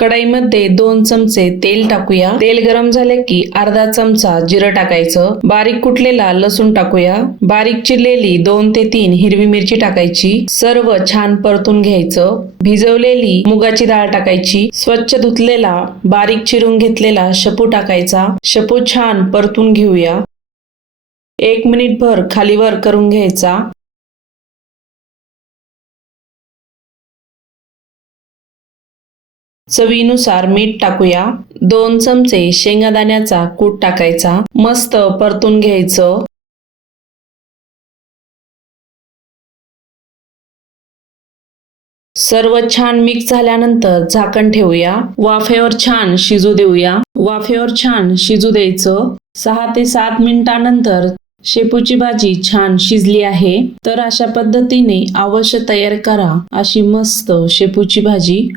कढईमध्ये दोन चमचे तेल टाकूया. तेल गरम झाले की अर्धा चमचा जिरं टाकायचं. बारीक कुटलेला लसूण टाकूया. बारीक चिरलेली दोन ते तीन हिरवी मिरची टाकायची. सर्व छान परतून घ्यायचं. भिजवलेली मुगाची डाळ टाकायची. स्वच्छ धुतलेला बारीक चिरून घेतलेला शपू टाकायचा. शपू छान परतून घेऊया. एक मिनिट भर खालीवर करून घ्यायचा. चवीनुसार मीठ टाकूया. दोन चमचे शेंगादाण्याचा कूट टाकायचा. मस्त परतून घ्यायचं. सर्व छान मिक्स झाल्यानंतर झाकण ठेवूया. वाफेवर छान शिजू देऊया. वाफेवर छान शिजू द्यायचं. सहा ते सात मिनिटानंतर शेपूची भाजी छान शिजली आहे. तर अशा पद्धतीने अवश्य तयार करा अशी मस्त शेपूची भाजी.